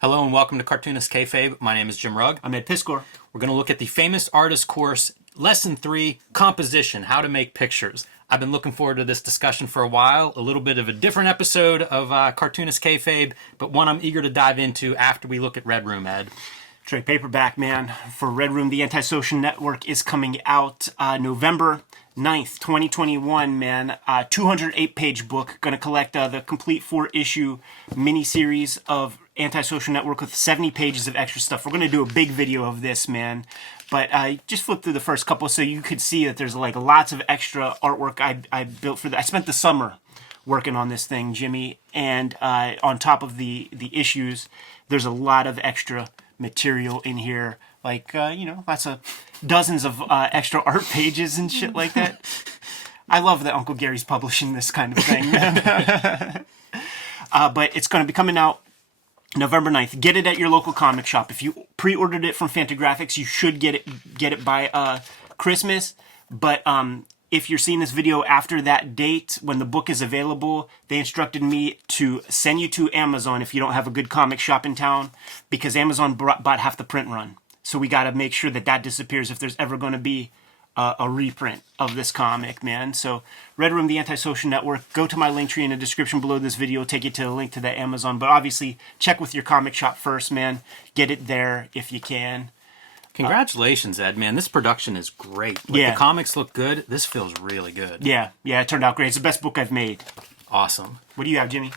Hello and welcome to Cartoonist Kayfabe. My name is Jim Rugg. I'm Ed Piscor. We're going to look at the famous artist course, Lesson 3, Composition, How to Make Pictures. I've been looking forward to this discussion for a while, a little bit of a different episode of Cartoonist Kayfabe, but one I'm eager to dive into after we look at Red Room, Ed. Trade paperback, man, for Red Room, The Antisocial Network is coming out November 9th, 2021, man. 208-page book, going to collect the complete 4-issue miniseries of Antisocial Network with 70 pages of extra stuff. We're going to do a big video of this, man. But I just flipped through the first couple so you could see that there's like lots of extra artwork I built for that. I spent the summer working on this thing, Jimmy, and on top of the issues, there's a lot of extra material in here, like lots of dozens of extra art pages and shit like that. I love that Uncle Gary's publishing this kind of thing. But it's going to be coming out November 9th. Get it at your local comic shop. If you pre-ordered it from Fantagraphics, you should get it by Christmas. But if you're seeing this video after that date, when the book is available, they instructed me to send you to Amazon if you don't have a good comic shop in town, because Amazon bought half the print run. So we got to make sure that disappears if there's ever going to be a reprint of this comic, man. So Red Room, The Antisocial Network, go to my link tree in the description below this video, take you to a link to that Amazon. But obviously, check with your comic shop first, man. Get it there if you can. Congratulations, Ed, man. This production is great. The comics look good. This feels really good. Yeah, it turned out great. It's the best book I've made. Awesome. What do you have, Jimmy?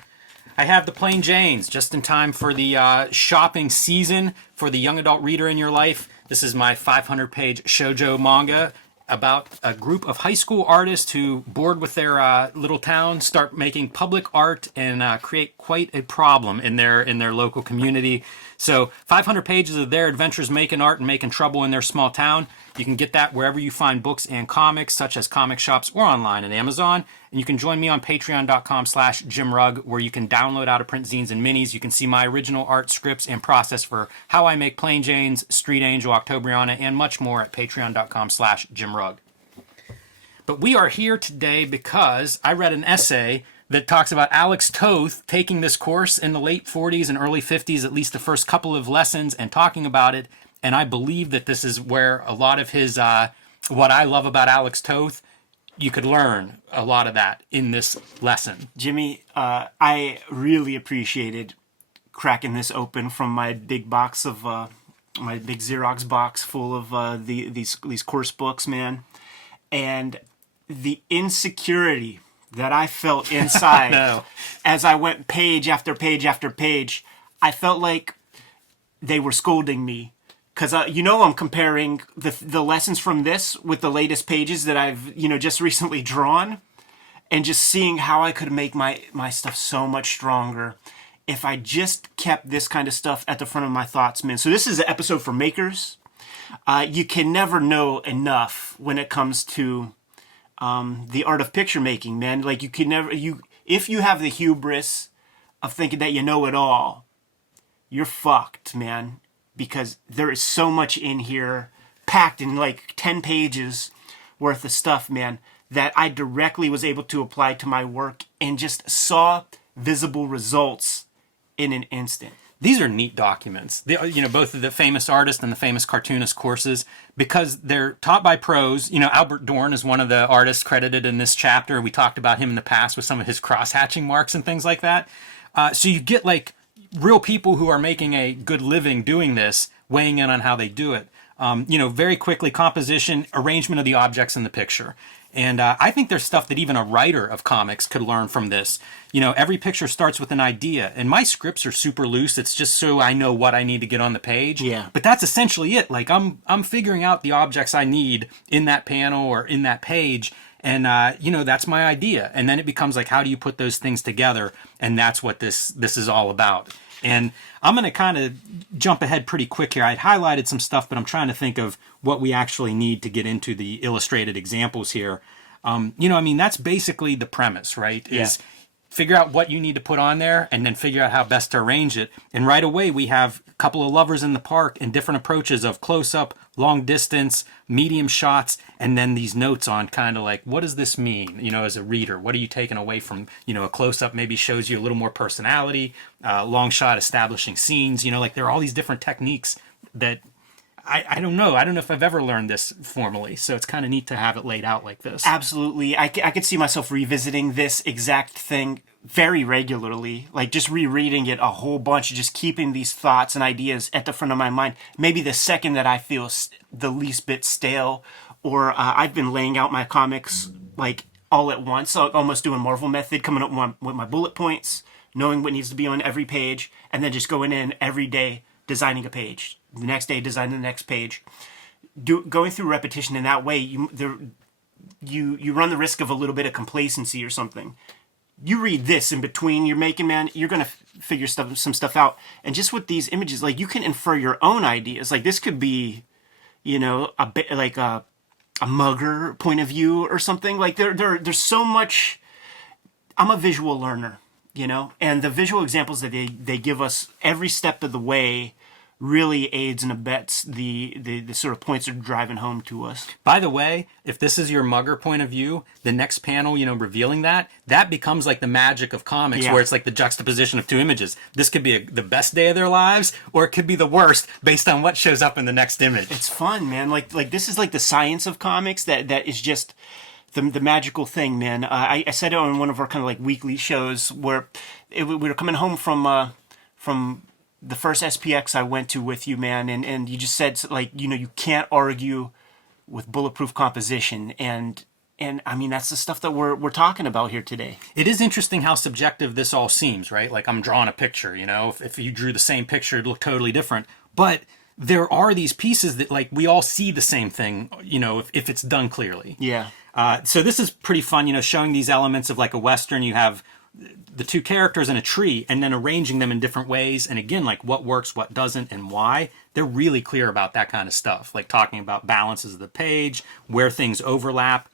I have the Plain Janes, just in time for the shopping season for the young adult reader in your life. This is my 500-page shoujo manga about a group of high school artists who, bored with their little town, start making public art and create quite a problem in their local community. So 500 pages of their adventures making art and making trouble in their small town. You can get that wherever you find books and comics, such as comic shops or online at Amazon. And you can join me on patreon.com/JimRugg, where you can download out-of-print zines and minis. You can see my original art, scripts, and process for how I make Plain Janes, Street Angel, Octobriana, and much more at patreon.com/JimRugg. But we are here today because I read an essay that talks about Alex Toth taking this course in the late 40s and early 50s, at least the first couple of lessons, and talking about it. And I believe that this is where a lot of his, what I love about Alex Toth, you could learn a lot of that in this lesson. Jimmy, I really appreciated cracking this open from my big box of, my big Xerox box full of these course books, man. And the insecurity that I felt inside as I went page after page after page, I felt like they were scolding me. Because, I'm comparing the lessons from this with the latest pages that I've, just recently drawn. And just seeing how I could make my stuff so much stronger if I just kept this kind of stuff at the front of my thoughts, man. So this is an episode for makers. You can never know enough when it comes to the art of picture making, man. Like, if you have the hubris of thinking that you know it all, you're fucked, man. Because there is so much in here, packed in like 10 pages worth of stuff, man, that I directly was able to apply to my work and just saw visible results in an instant. These are neat documents. Both of the famous artist and the famous cartoonist courses, because they're taught by pros. Albert Dorn is one of the artists credited in this chapter. We talked about him in the past with some of his cross-hatching marks and things like that. So you get like real people who are making a good living doing this, weighing in on how they do it. Very quickly, composition, arrangement of the objects in the picture. And I think there's stuff that even a writer of comics could learn from this. Every picture starts with an idea, and my scripts are super loose. It's just so I know what I need to get on the page. Yeah. But that's essentially it. Like I'm figuring out the objects I need in that panel or in that page. And, that's my idea. And then it becomes like, how do you put those things together? And that's what this is all about. And I'm going to kind of jump ahead pretty quick here. I'd highlighted some stuff, but I'm trying to think of what we actually need to get into the illustrated examples here. That's basically the premise, right? Yeah. Is figure out what you need to put on there, and then figure out how best to arrange it. And right away, we have a couple of lovers in the park and different approaches of close-up, long distance, medium shots, and then these notes on kind of like, what does this mean, as a reader? What are you taking away from, a close-up maybe shows you a little more personality, long shot establishing scenes, like there are all these different techniques that I don't know. I don't know if I've ever learned this formally, so it's kind of neat to have it laid out like this. Absolutely. I could see myself revisiting this exact thing very regularly, like just rereading it a whole bunch, just keeping these thoughts and ideas at the front of my mind. Maybe the second that I feel the least bit stale, or I've been laying out my comics like all at once, so almost doing Marvel method, coming up with my bullet points, knowing what needs to be on every page, and then just going in every day, designing a page. The next day, design the next page. Going through repetition in that way, you run the risk of a little bit of complacency or something. You read this in between you're making, man, you're gonna figure some stuff out. And just with these images, like you can infer your own ideas. Like this could be, a bit like a mugger point of view or something. Like there's so much. I'm a visual learner, and the visual examples that they give us every step of the way really aids and abets the sort of points they're driving home to us. By the way, if this is your mugger point of view, the next panel, revealing that becomes like the magic of comics, where it's like the juxtaposition of two images. This could be the best day of their lives, or it could be the worst based on what shows up in the next image. It's fun, man. Like this is like the science of comics that is just the magical thing, man. I said it on one of our kind of like weekly shows where we were coming home from the first SPX I went to with you, man, and you just said, like, you can't argue with Bulletproof Composition, and I mean, that's the stuff that we're talking about here today. It is interesting how subjective this all seems, right? Like I'm drawing a picture, if you drew the same picture, it'd look totally different. But there are these pieces that, like, we all see the same thing, if it's done clearly. Yeah. So this is pretty fun, showing these elements of like a Western. You have the two characters in a tree and then arranging them in different ways. And again, like what works, what doesn't, and why. They're really clear about that kind of stuff. Like talking about balances of the page, where things overlap,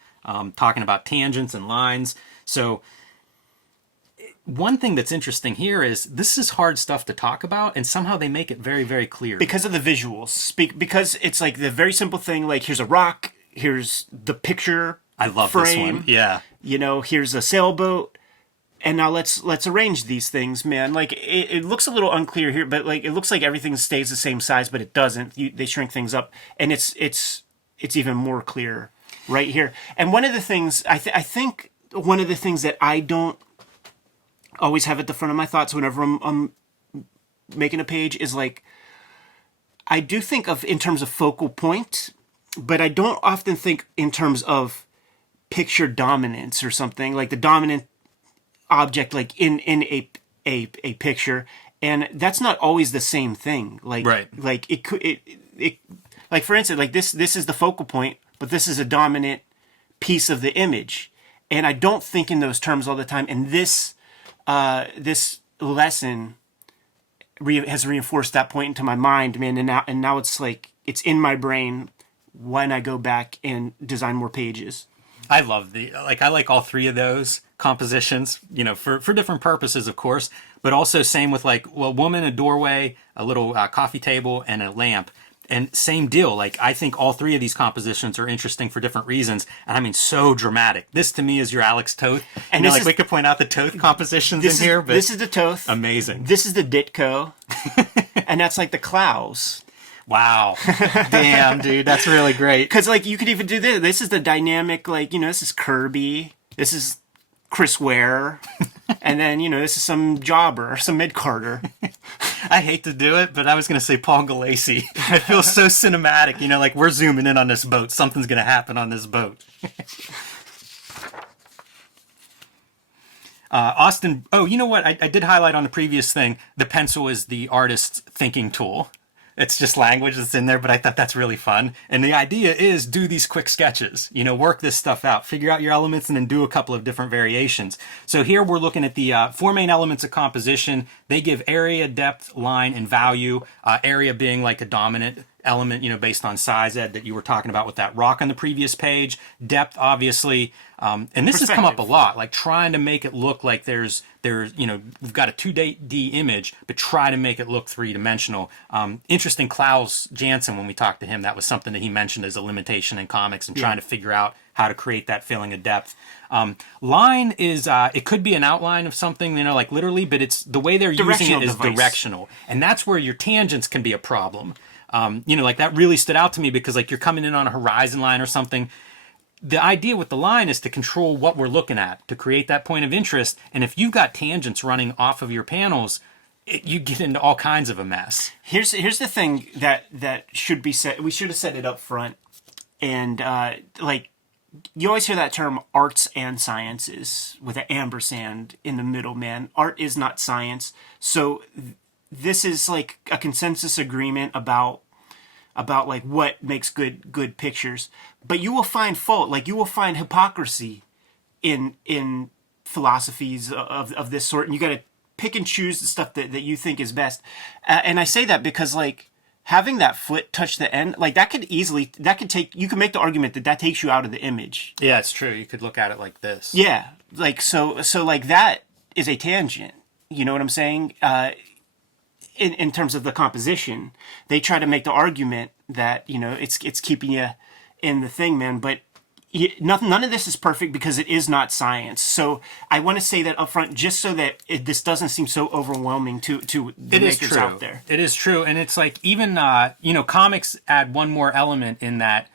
talking about tangents and lines. So one thing that's interesting here is this is hard stuff to talk about, and somehow they make it very, very clear. Because of the visuals. Because it's like the very simple thing, like here's a rock, here's the picture I love frame, this one. Yeah. Here's a sailboat. And now let's arrange these things, man. Like it looks a little unclear here, but like it looks like everything stays the same size, but it doesn't. They shrink things up, and it's even more clear right here. And one of the things I think one of the things that I don't always have at the front of my thoughts whenever I'm making a page is like I do think of in terms of focal point, but I don't often think in terms of picture dominance or something like the dominant object like in a picture, and that's not always the same thing. Like right. Like it could it like for instance, like this is the focal point, but this is a dominant piece of the image, and I don't think in those terms all the time. And this lesson has reinforced that point into my mind, man. And now it's like it's in my brain when I go back and design more pages. I love I like all three of those compositions, for different purposes, of course, but also same with like, well, woman, a doorway, a little coffee table, and a lamp. And same deal. Like, I think all three of these compositions are interesting for different reasons. And I mean, so dramatic. This to me is your Alex Toth. And we could point out the Toth compositions in here, but this is the Toth. Amazing. This is the Ditko. And that's like the Klaus. Wow. Damn, dude. That's really great. Because, like, you could even do this. This is the dynamic, like, this is Kirby. This is Chris Ware. And then, this is some jobber, some mid-carder. I hate to do it, but I was going to say Paul Galassi. It feels so cinematic. Like, we're zooming in on this boat. Something's going to happen on this boat. Austin, you know what? I did highlight on the previous thing, the pencil is the artist's thinking tool. It's just language that's in there, but I thought that's really fun. And the idea is do these quick sketches, work this stuff out, figure out your elements, and then do a couple of different variations. So here we're looking at the four main elements of composition. They give area, depth, line, and value. Area being like a dominant element, based on size, Ed, that you were talking about with that rock on the previous page. Depth, obviously. And this has come up a lot, like trying to make it look like there's we've got a 2D image, but try to make it look three-dimensional. Interesting, Klaus Janson, when we talked to him, that was something that he mentioned as a limitation in comics and trying to figure out how to create that feeling of depth. Line is, it could be an outline of something, like literally, but it's the way they're using it is directional. And that's where your tangents can be a problem. Like that really stood out to me because like you're coming in on a horizon line or something. The idea with the line is to control what we're looking at, to create that point of interest. And if you've got tangents running off of your panels, you get into all kinds of a mess. Here's the thing that should be said. We should have said it up front. And like, you always hear that term arts and sciences with an ampersand in the middle, man. Art is not science. So this is like a consensus agreement about like what makes good pictures. But you will find fault, like you will find hypocrisy in philosophies of this sort. And you got to pick and choose the stuff that you think is best. And I say that because like, having that foot touch the end, like you can make the argument that takes you out of the image. Yeah, it's true. You could look at it like this. Yeah. Like, so like that is a tangent. You know what I'm saying? In terms of the composition, they try to make the argument that, it's keeping you in the thing, man. But none of this is perfect because it is not science. So I want to say that up front, just so that this doesn't seem so overwhelming to the makers out there. It is true. And it's like even, comics add one more element in that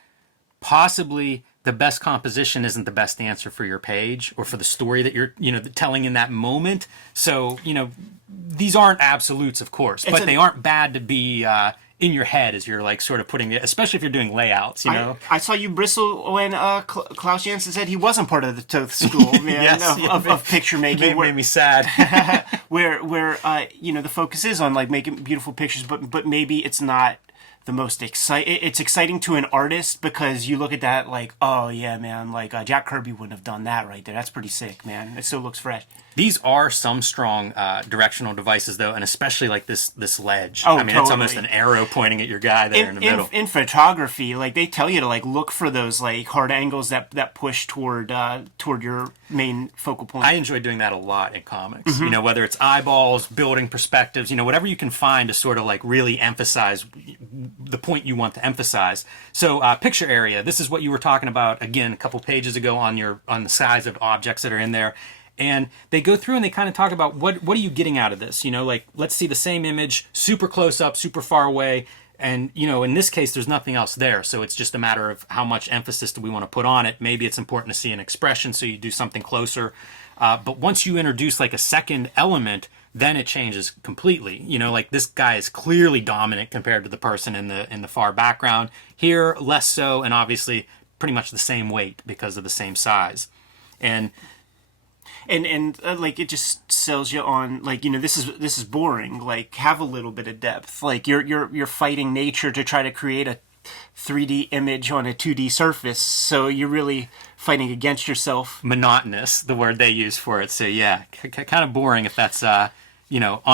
possibly the best composition isn't the best answer for your page or for the story that you're, telling in that moment. So, these aren't absolutes, of course, but they aren't bad to be in your head as you're like sort of putting it, especially if you're doing layouts, I saw you bristle when Klaus Janson said he wasn't part of the Toth school, man, of picture making. Made me sad. where the focus is on like making beautiful pictures, but maybe it's not the most exciting. It's exciting to an artist because you look at that like, oh yeah, man, like Jack Kirby wouldn't have done that right there. That's pretty sick, man. It still looks fresh. These are some strong directional devices, though, and especially like this ledge. Oh, totally. It's almost an arrow pointing at your guy there in the middle. In photography, like they tell you to like look for those like hard angles that push toward your main focal point. I enjoy doing that a lot in comics. Mm-hmm. Whether it's eyeballs, building perspectives, whatever you can find to sort of like really emphasize the point you want to emphasize. So picture area. This is what you were talking about again a couple pages ago on the size of objects that are in there. And they go through and they kind of talk about what are you getting out of this? Like let's see the same image, super close up, super far away. And, in this case, there's nothing else there. So it's just a matter of how much emphasis do we want to put on it. Maybe it's important to see an expression, so you do something closer. But once you introduce like a second element, then it changes completely. Like this guy is clearly dominant compared to the person in the far background. Here, less so, and obviously pretty much the same weight because of the same size. And like it just sells you on like this is boring. Like have a little bit of depth. Like you're fighting nature to try to create a 3D image on a 2D surface. So you're really fighting against yourself. Monotonous, the word they use for it. So yeah, kind of boring if that's on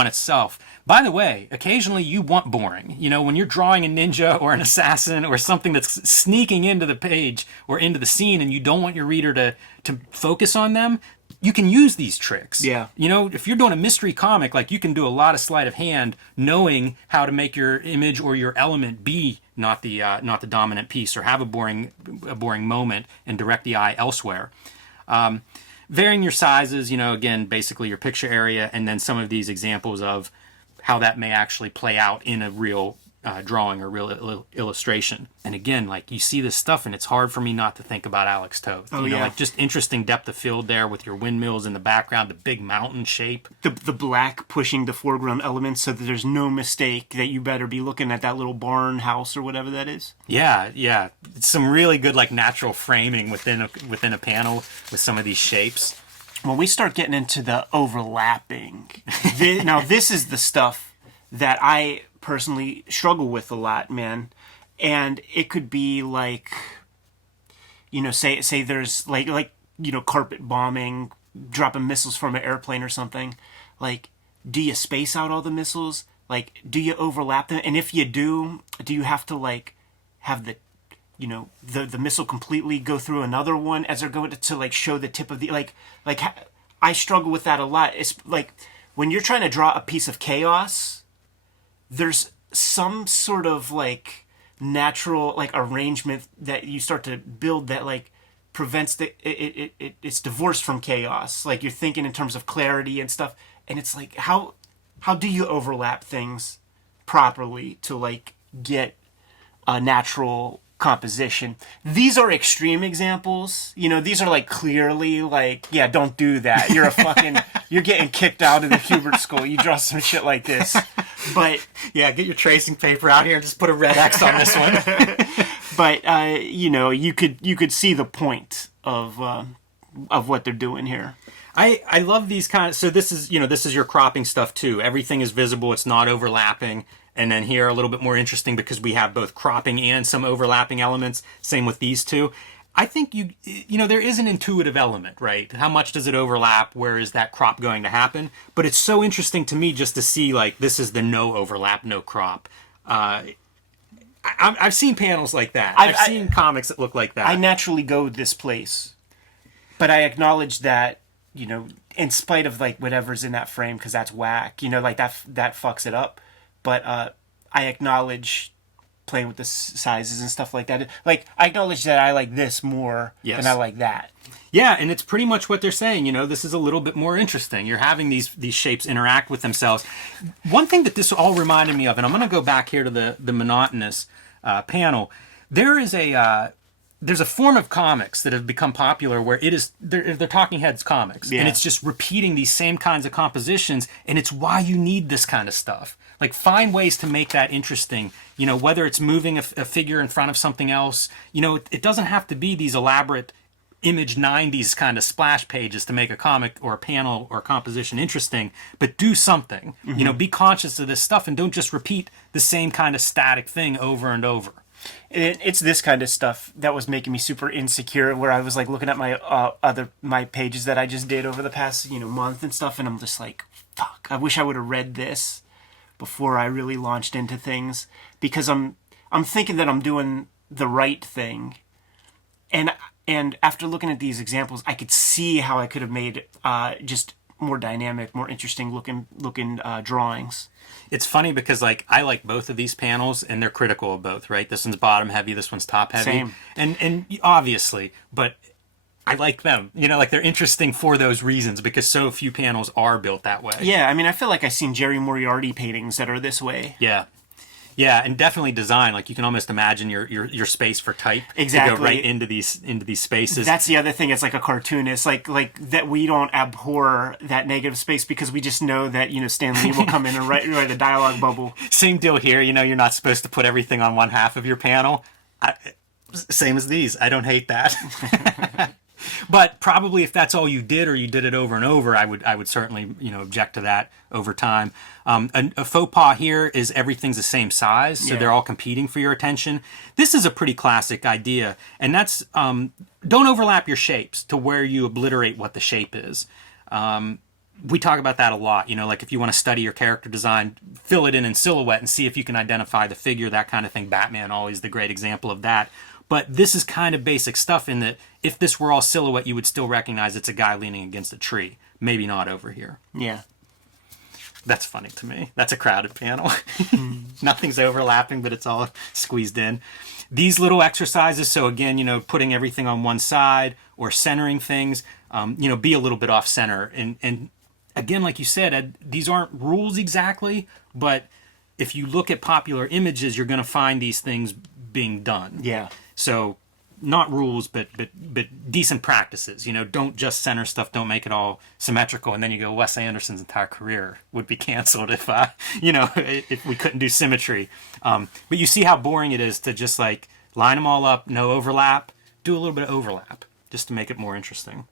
itself. By the way, occasionally you want boring. When you're drawing a ninja or an assassin or something that's sneaking into the page or into the scene, and you don't want your reader to focus on them. You can use these tricks. Yeah. If you're doing a mystery comic, like you can do a lot of sleight of hand, knowing how to make your image or your element be not the dominant piece, or have a boring moment and direct the eye elsewhere. Varying your sizes, again, basically your picture area, and then some of these examples of how that may actually play out in a real drawing or real illustration. And again, like you see this stuff and it's hard for me not to think about Alex Toth. Like just interesting depth of field there with your windmills in the background, the big mountain shape. The black pushing the foreground elements so that there's no mistake that you better be looking at that little barn house or whatever that is. Yeah. It's some really good like natural framing within a panel with some of these shapes. When we start getting into the overlapping, now this is the stuff that I personally struggle with a lot, man. And it could be like, say there's like carpet bombing, dropping missiles from an airplane or something. Like, do you space out all the missiles? like, do you overlap them? And if you do you have to like have the, you know, the missile completely go through another one as they're going to like show the tip of the I struggle with that a lot. It's like when you're trying to draw a piece of chaos, there's some sort of like natural like arrangement that you start to build that like prevents it's divorced from chaos. Like you're thinking in terms of clarity and stuff, and it's like how do you overlap things properly to like get a natural composition? These are extreme examples. You know, these are like clearly like, yeah, don't do that. You're a fucking you're getting kicked out of the Hubert School. You draw some shit like this. But yeah, get your tracing paper out here and just put a red X on this one. But you know, you could see the point of what they're doing here. I love these kind of, so this is, you know, this is your cropping stuff too. Everything is visible, it's not overlapping. And then here a little bit more interesting because we have both cropping and some overlapping elements. Same with these two. I think you know, there is an intuitive element, right? How much does it overlap? Where is that crop going to happen? But it's so interesting to me just to see like, this is the no overlap, no crop. I've seen panels like that. I've seen comics that look like that. I naturally go this place, but I acknowledge that, you know, in spite of like whatever's in that frame, because that's whack, you know, like that fucks it up. But I acknowledge playing with the sizes and stuff like that. Like I acknowledge that I like this more than I like that. Yeah, and it's pretty much what they're saying. You know, this is a little bit more interesting. You're having these shapes interact with themselves. One thing that this all reminded me of, and I'm going to go back here to the monotonous panel. There's a form of comics that have become popular where they're talking heads comics, and it's just repeating these same kinds of compositions, and it's why you need this kind of stuff. Like, find ways to make that interesting, you know, whether it's moving a figure in front of something else. You know, it doesn't have to be these elaborate image 90s kind of splash pages to make a comic or a panel or a composition interesting, but do something. Mm-hmm. You know, be conscious of this stuff and don't just repeat the same kind of static thing over and over. It's this kind of stuff that was making me super insecure, where I was like looking at my pages that I just did over the past, you know, month and stuff, and I'm just like, fuck, I wish I would have read this before I really launched into things, because I'm thinking that I'm doing the right thing, and after looking at these examples, I could see how I could have made just more dynamic, more interesting looking drawings. It's funny because like I like both of these panels and they're critical of both, right? This one's bottom heavy, this one's top heavy. Same. And obviously, but I like them. You know, like they're interesting for those reasons because so few panels are built that way. Yeah, I mean, I feel like I've seen Jerry Moriarty paintings that are this way. Yeah. Yeah, and definitely design. Like you can almost imagine your space for type exactly. to go right into these spaces. That's the other thing. It's like a cartoonist, like that we don't abhor that negative space because we just know that, you know, Stan Lee will come in and write a dialogue bubble. Same deal here. You know, you're not supposed to put everything on one half of your panel. Same as these. I don't hate that. But probably if that's all you did, or you did it over and over, I would certainly, you know, object to that over time. A faux pas here is everything's the same size, so they're all competing for your attention. This is a pretty classic idea, and that's don't overlap your shapes to where you obliterate what the shape is. We talk about that a lot, you know, like if you want to study your character design, fill it in silhouette and see if you can identify the figure, that kind of thing. Batman, always the great example of that. But this is kind of basic stuff in that if this were all silhouette, you would still recognize it's a guy leaning against a tree. Maybe not over here. Yeah. That's funny to me. That's a crowded panel. Nothing's overlapping, but it's all squeezed in. These little exercises, so again, you know, putting everything on one side or centering things, you know, be a little bit off center. And again, like you said, Ed, these aren't rules exactly, but if you look at popular images, you're going to find these things being done. Yeah. So not rules, but decent practices. You know, don't just center stuff. Don't make it all symmetrical. And then you go, Wes Anderson's entire career would be canceled if if we couldn't do symmetry. But you see how boring it is to just like line them all up, no overlap. Do a little bit of overlap just to make it more interesting.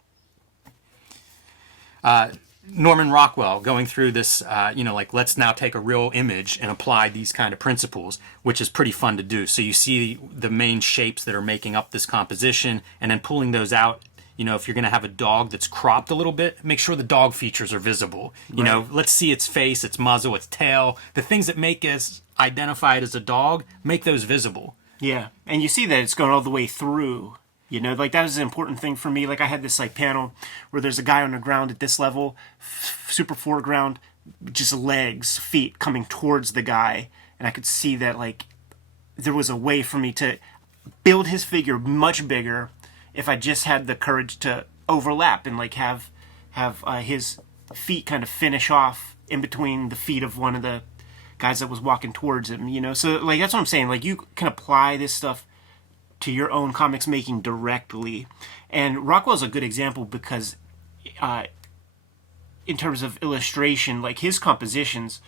Norman Rockwell going through this, like let's now take a real image and apply these kind of principles, which is pretty fun to do. So you see the main shapes that are making up this composition and then pulling those out, You know, if you're going to have a dog that's cropped a little bit, make sure the dog features are visible. You know, let's see its face, its muzzle, its tail. The things that make us identified as a dog, make those visible. Yeah, and you see that it's going all the way through. You know, like that was an important thing for me. Like I had this like panel where there's a guy on the ground at this level, super foreground, just legs, feet coming towards the guy, and I could see that like there was a way for me to build his figure much bigger if I just had the courage to overlap and like have his feet kind of finish off in between the feet of one of the guys that was walking towards him, you know. So like that's what I'm saying, like you can apply this stuff to your own comics making directly. And Rockwell's a good example because in terms of illustration, like his compositions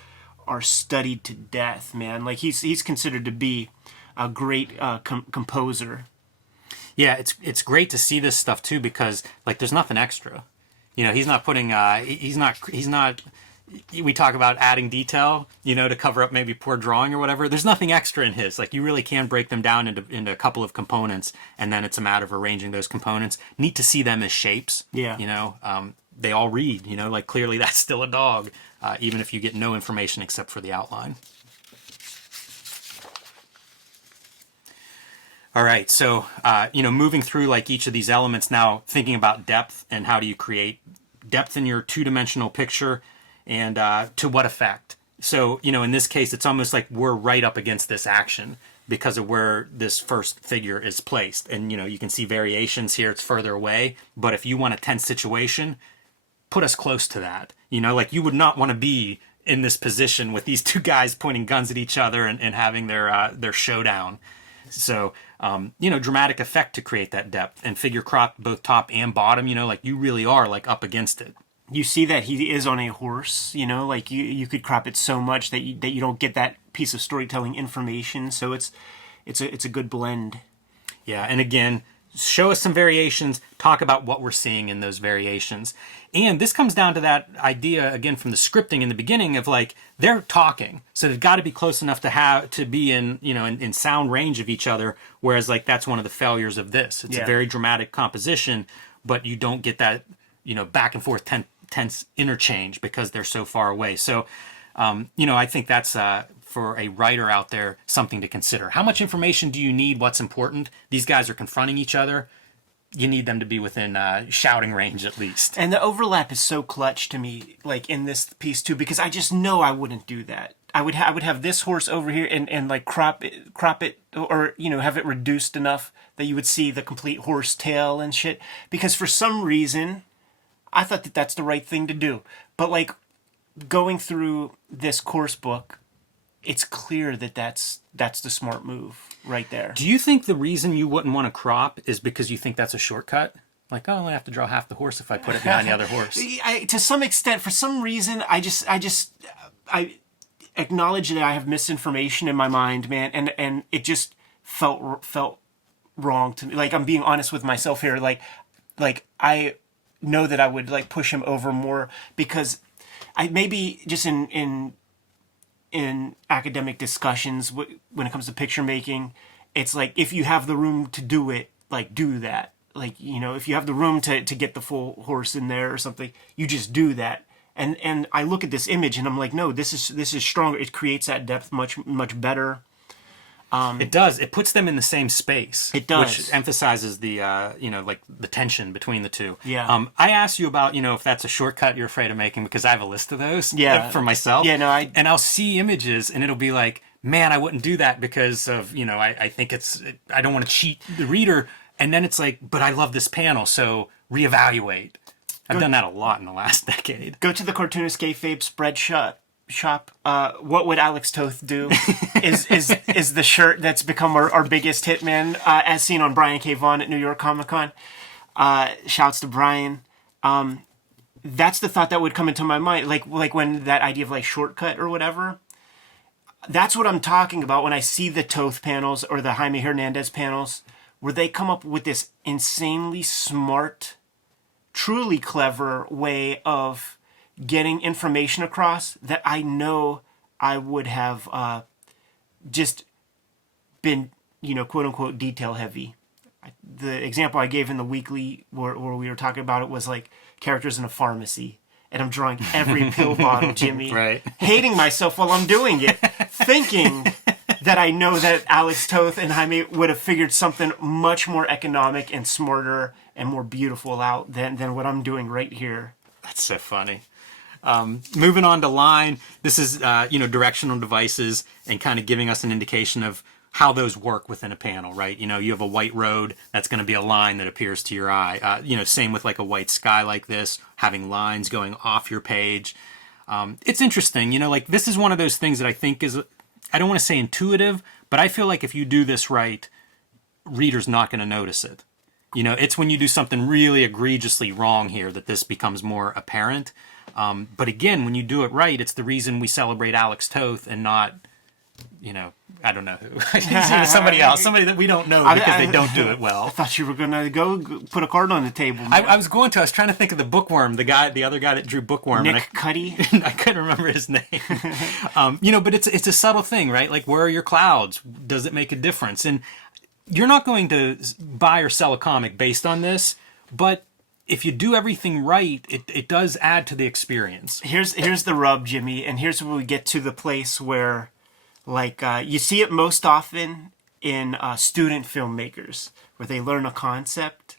are studied to death, man. Like he's considered to be a great composer. Yeah, it's great to see this stuff too, because like there's nothing extra. You know, he's not putting he's not we talk about adding detail, you know, to cover up maybe poor drawing or whatever. There's nothing extra in his. Like you really can break them down into a couple of components, and then it's a matter of arranging those components. Neat to see them as shapes. Yeah. You know, they all read, you know, like clearly that's still a dog, even if you get no information except for the outline. All right, so, you know, moving through like each of these elements now, thinking about depth and how do you create depth in your two-dimensional picture, and to what effect. So, you know, in this case, it's almost like we're right up against this action because of where this first figure is placed. And, you know, you can see variations here. It's further away. But if you want a tense situation, put us close to that. You know, like you would not want to be in this position with these two guys pointing guns at each other and having their showdown. So, you know, dramatic effect to create that depth, and figure crop both top and bottom, you know, like you really are like up against it. You see that he is on a horse, you know, like you could crop it so much that you don't get that piece of storytelling information. So it's a good blend. Yeah, and again, show us some variations, talk about what we're seeing in those variations. And this comes down to that idea, again, from the scripting in the beginning of like, they're talking. So they've got to be close enough to be in, you know, in sound range of each other. Whereas like, that's one of the failures of this. It's a very dramatic composition, but you don't get that, you know, back and forth tense interchange because they're so far away. So, you know, I think that's, for a writer out there, something to consider. How much information do you need? What's important? These guys are confronting each other. You need them to be within shouting range at least. And the overlap is so clutch to me, like in this piece too, because I just know I wouldn't do that. I would have this horse over here and like crop it, or you know, have it reduced enough that you would see the complete horse tail and shit. Because for some reason, I thought that that's the right thing to do. But like going through this course book, it's clear that that's the smart move right there. Do you think the reason you wouldn't want to crop is because you think that's a shortcut? Like, oh, I only have to draw half the horse if I put it behind the other horse. To some extent, for some reason, I acknowledge that I have misinformation in my mind, man, and it just felt wrong to me. Like, I'm being honest with myself here. Like I know that I would like push him over more because I maybe just in academic discussions when it comes to picture making, it's like if you have the room to do it, like do that. Like, you know, if you have the room to get the full horse in there or something, you just do that. And I look at this image and I'm like, no, this is stronger. It creates that depth much better. It does. It puts them in the same space. It does. Which emphasizes the, you know, like the tension between the two. Yeah. I asked you about, you know, if that's a shortcut you're afraid of making, because I have a list of those for myself. Yeah, no, and I'll see images and it'll be like, man, I wouldn't do that because of, you know, I think I don't want to cheat the reader. And then it's like, but I love this panel, so reevaluate. I've done that a lot in the last decade. Go to the Cartoonist Kayfabe spread shop. What would Alex Toth do? is the shirt that's become our biggest hit, man, as seen on Brian K. Vaughan at New York Comic Con. Shouts to Brian. That's the thought that would come into my mind, like when that idea of like shortcut or whatever. That's what I'm talking about when I see the Toth panels or the Jaime Hernandez panels, where they come up with this insanely smart, truly clever way of getting information across that I know I would have just been, you know, quote unquote detail heavy. the example I gave in the weekly where we were talking about it was like characters in a pharmacy. And I'm drawing every pill bottle, Jimmy. Right. Hating myself while I'm doing it. Thinking that I know that Alex Toth and Jaime would have figured something much more economic and smarter and more beautiful out than what I'm doing right here. That's so funny. Moving on to line, this is, directional devices and kind of giving us an indication of how those work within a panel, right? You have a white road, that's going to be a line that appears to your eye. Same with like a white sky like this, having lines going off your page. It's interesting, this is one of those things that I think is, I don't want to say intuitive, but I feel like if you do this right, reader's not going to notice it. It's when you do something really egregiously wrong here that this becomes more apparent. But again, when you do it right, it's the reason we celebrate Alex Toth and not, I don't know who. Somebody else, somebody that we don't know because they don't do it well. I thought you were going to go put a card on the table. I was trying to think of the Bookworm, the other guy that drew Bookworm. Nick Cuddy? I couldn't remember his name. But it's a subtle thing, right? Like, where are your clouds? Does it make a difference? And you're not going to buy or sell a comic based on this, but if you do everything right, it does add to the experience. Here's the rub, Jimmy, and here's where we get to the place where, you see it most often in student filmmakers, where they learn a concept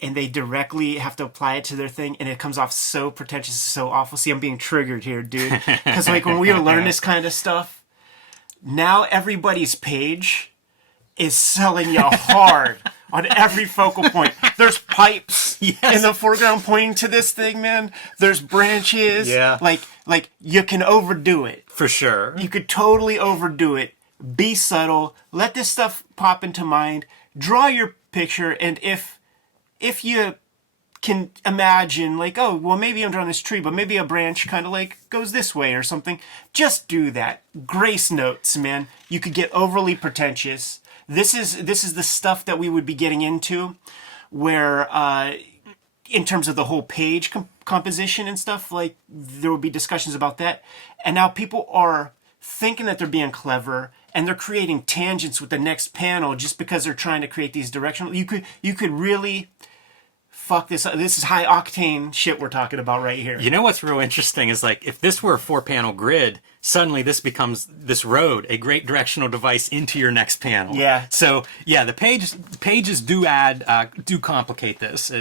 and they directly have to apply it to their thing, and it comes off so pretentious, so awful. See, I'm being triggered here, dude. Because when we learn this kind of stuff, now everybody's page is selling you hard on every focal point. There's pipes in the foreground pointing to this thing, man. There's branches. Yeah. Like you can overdo it. For sure. You could totally overdo it. Be subtle. Let this stuff pop into mind. Draw your picture, and if you can imagine, maybe I'm drawing this tree, but maybe a branch kind of goes this way or something, just do that. Grace notes, man. You could get overly pretentious. This is the stuff that we would be getting into, where in terms of the whole page composition and stuff, there will be discussions about that. And now people are thinking that they're being clever, and they're creating tangents with the next panel just because they're trying to create these directional. You could really fuck this up. This is high octane shit we're talking about right here. You know what's real interesting is if this were a 4-panel grid, suddenly this becomes this road, a great directional device into your next panel. Yeah. So the pages do complicate this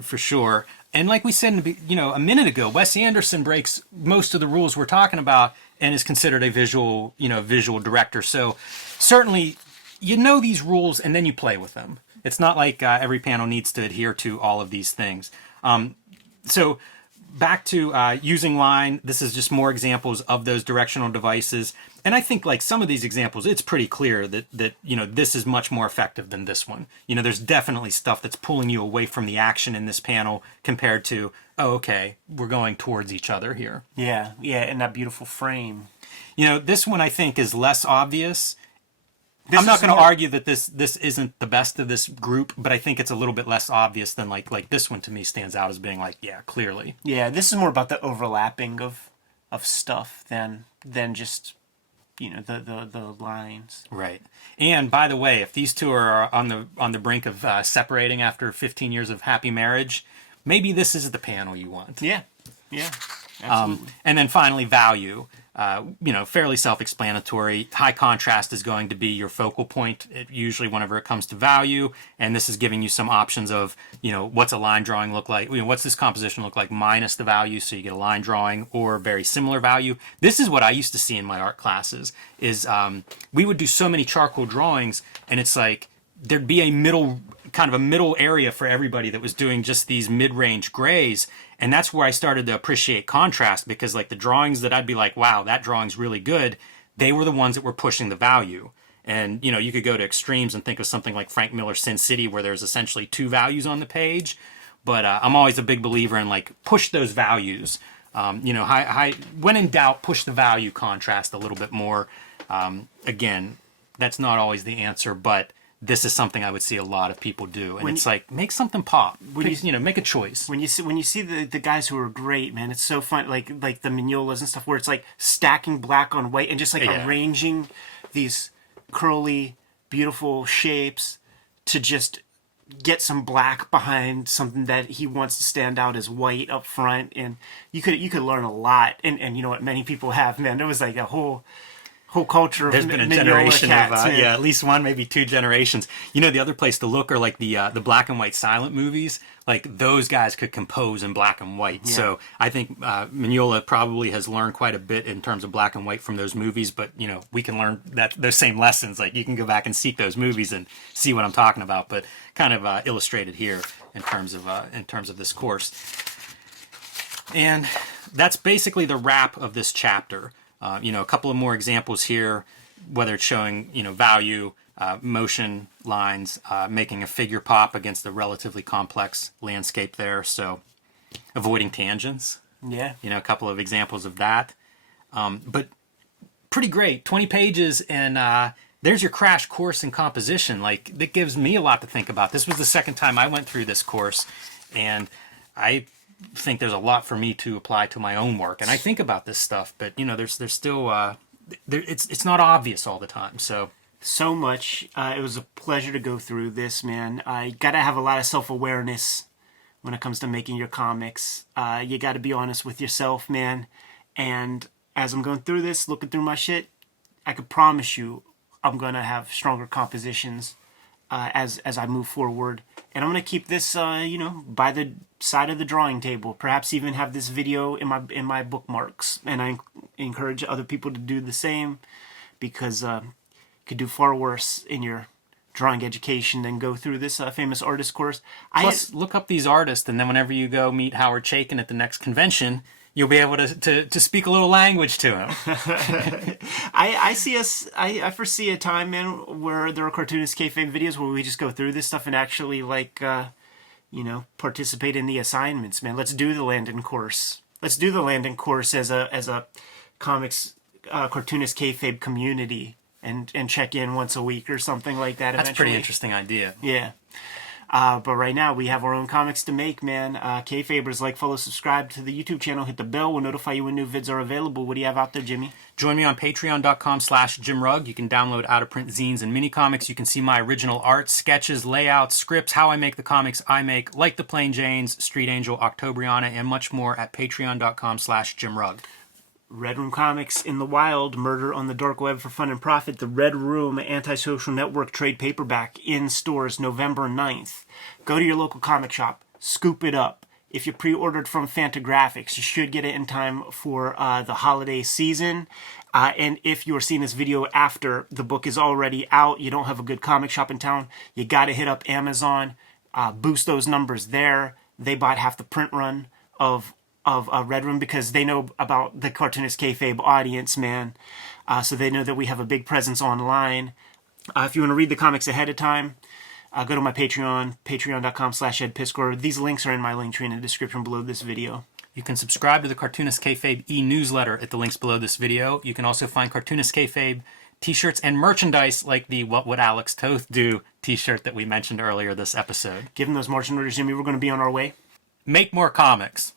for sure. And like we said, a minute ago, Wes Anderson breaks most of the rules we're talking about and is considered a visual director. So certainly, these rules and then you play with them. It's not like every panel needs to adhere to all of these things. So back to using line, this is just more examples of those directional devices. And I think some of these examples, it's pretty clear that this is much more effective than this one. There's definitely stuff that's pulling you away from the action in this panel compared to, we're going towards each other here. Yeah, in that beautiful frame. This one I think is less obvious. I'm not going to argue that this isn't the best of this group, but I think it's a little bit less obvious than like this one to me stands out as being clearly. Yeah, this is more about the overlapping of stuff than just the lines. Right. And by the way, if these two are on the brink of separating after 15 years of happy marriage, maybe this is the panel you want. Yeah. Absolutely. And then finally, value. Fairly self-explanatory. High contrast is going to be your focal point, usually whenever it comes to value. And this is giving you some options of, what's a line drawing look like? What's this composition look like minus the value, so you get a line drawing, or very similar value. This is what I used to see in my art classes, is we would do so many charcoal drawings, and it's there'd be a middle area for everybody that was doing just these mid-range grays. And that's where I started to appreciate contrast, because the drawings that I'd be wow, that drawing's really good, they were the ones that were pushing the value. And, you could go to extremes and think of something like Frank Miller's Sin City, where there's essentially 2 values on the page. But I'm always a big believer in push those values. When in doubt, push the value contrast a little bit more. Again, that's not always the answer, but this is something I would see a lot of people do, and it's make something pop. Make a choice. When you see the guys who are great, man, it's so fun. Like the Mignolas and stuff, where it's stacking black on white and just arranging these curly, beautiful shapes to just get some black behind something that he wants to stand out as white up front, and you could learn a lot. And you know what many people have, man. There was like a whole culture of There's been a Mignola generation cats, of man. at least one, maybe two generations. You know, the other place to look are like the black and white silent movies. Like those guys could compose in black and white. Yeah. So I think Mignola probably has learned quite a bit in terms of black and white from those movies. But you know, we can learn those same lessons. Like you can go back and seek those movies and see what I'm talking about. But kind of illustrated here in terms of this course. And that's basically the wrap of this chapter. You know, a couple of more examples here, whether it's showing, you know, value, motion lines, making a figure pop against a relatively complex landscape there. So avoiding tangents. Yeah. You know, a couple of examples of that. But pretty great. 20 pages and there's your crash course in composition. Like, that gives me a lot to think about. This was the second time I went through this course, and I think there's a lot for me to apply to my own work. And I think about this stuff, but you know, there's still it's not obvious all the time. So much. It was a pleasure to go through this, man. You gotta have a lot of self-awareness when it comes to making your comics. You gotta be honest with yourself, man. And as I'm going through this, looking through my shit, I could promise you I'm gonna have stronger compositions as I move forward. And I'm gonna keep this, you know, by the side of the drawing table. Perhaps even have this video in my bookmarks. And I encourage other people to do the same, because you could do far worse in your drawing education than go through this famous artist course. Plus, look up these artists, and then whenever you go meet Howard Chaykin at the next convention, you'll be able to speak a little language to him. I foresee a time, man, where there are Cartoonist Kayfabe videos where we just go through this stuff and actually, like, you know, participate in the assignments, man. Let's do the Landon course. Let's do the Landon course as a comics Cartoonist Kayfabe community, and check in once a week or something like that. That's a pretty eventually. interesting idea. Yeah. But right now, we have our own comics to make, man. Kayfabers, like, follow, subscribe to the YouTube channel, hit the bell. We'll notify you when new vids are available. What do you have out there, Jimmy? Join me on patreon.com/JimRugg. You can download out-of-print zines and mini-comics. You can see my original art, sketches, layouts, scripts, how I make the comics I make, like The Plain Janes, Street Angel, Octobriana, and much more at patreon.com/JimRugg. Red Room Comics in the Wild, Murder on the Dark Web for Fun and Profit, the Red Room Antisocial Network trade paperback in stores November 9th. Go to your local comic shop, scoop it up. If you pre-ordered from Fantagraphics, you should get it in time for the holiday season. And if you're seeing this video after the book is already out, you don't have a good comic shop in town, you got to hit up Amazon, boost those numbers there. They bought half the print run of Red Room because they know about the Cartoonist Kayfabe audience, man. So they know that we have a big presence online. If you want to read the comics ahead of time, go to my Patreon, patreon.com/edpiskor. These links are in my link tree in the description below this video. You can subscribe to the Cartoonist Kayfabe e-newsletter at the links below this video. You can also find Cartoonist Kayfabe t-shirts and merchandise like the What Would Alex Toth Do t-shirt that we mentioned earlier this episode. Given those marching orders, Jimmy, we're going to be on our way. Make more comics.